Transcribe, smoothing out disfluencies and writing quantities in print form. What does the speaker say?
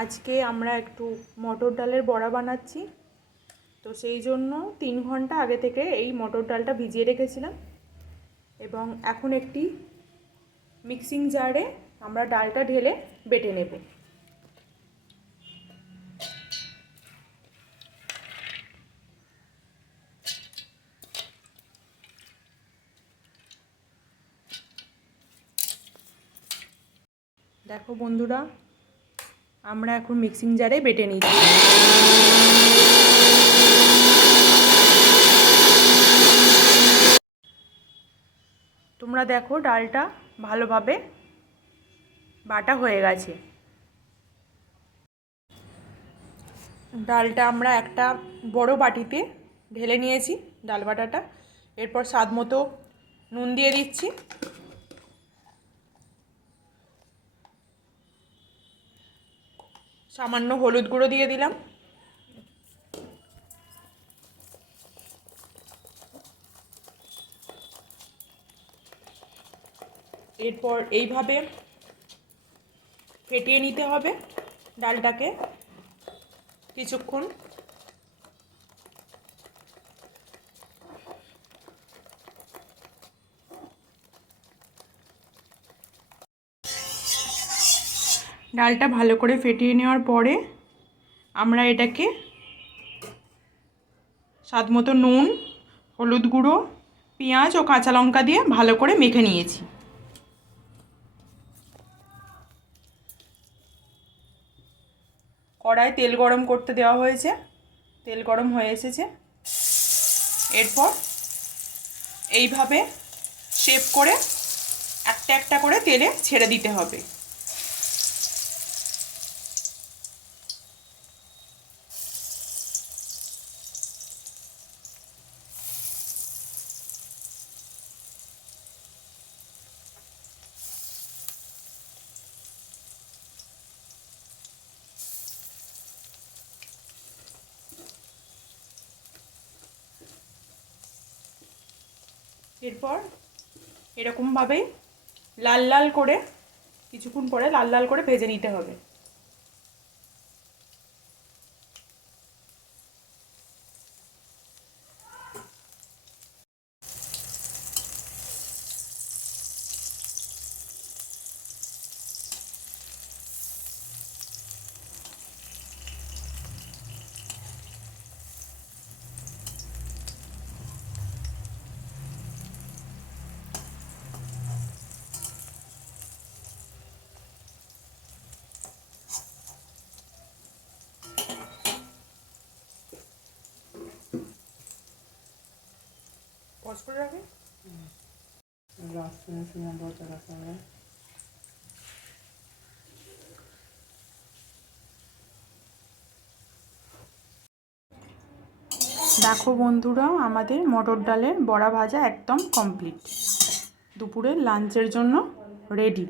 আজকে আমরা একটু মটর ডালের বড়া বানাচ্ছি। তো সেই জন্য 3 ঘন্টা আগে থেকে এই মটর ডালটা ভিজিয়ে রেখেছিলাম এবং এখন একটি মিক্সিং জারে আমরা ডালটা ঢেলে বেটে নেব। দেখো বন্ধুরা, আমরা এখন মিক্সিং জারে বেটে নিচ্ছি। তোমরা দেখো ডালটা ভালোভাবে বাটা হয়ে গেছে। ডালটা আমরা একটা বড় বাটিতে ঢেলে নিয়েছি ডাল বাটাটা। এরপর স্বাদ মতো নুন দিয়ে দিচ্ছি, সামান্য হলুদ গুঁড়ো দিয়ে দিলাম, এরপর এইভাবে ফেটিয়ে নিতে হবে ডালটাকে কিছুক্ষণ। ডালটা ভালো করে ফেটিয়ে নেওয়ার পরে আমরা এটাকে স্বাদ মতো নুন, হলুদ গুঁড়ো, পেঁয়াজ ও কাঁচা লঙ্কা দিয়ে ভালো করে মেখে নিয়েছি। কড়ায় তেল গরম করতে দেওয়া হয়েছে, তেল গরম হয়ে এসেছে। এরপর এইভাবে শেপ করে একটা একটা করে তেলে ছেড়ে দিতে হবে। এরপর এরকমভাবেই লাল লাল করে কিছুক্ষণ পরে লাল লাল করে ভেজে নিতে হবে। পজ করে রাখি। দেখো বন্ধুরা, আমাদের মটর ডালের বড়া ভাজা একদম কমপ্লিট। দুপুরের লাঞ্চের জন্য রেডি।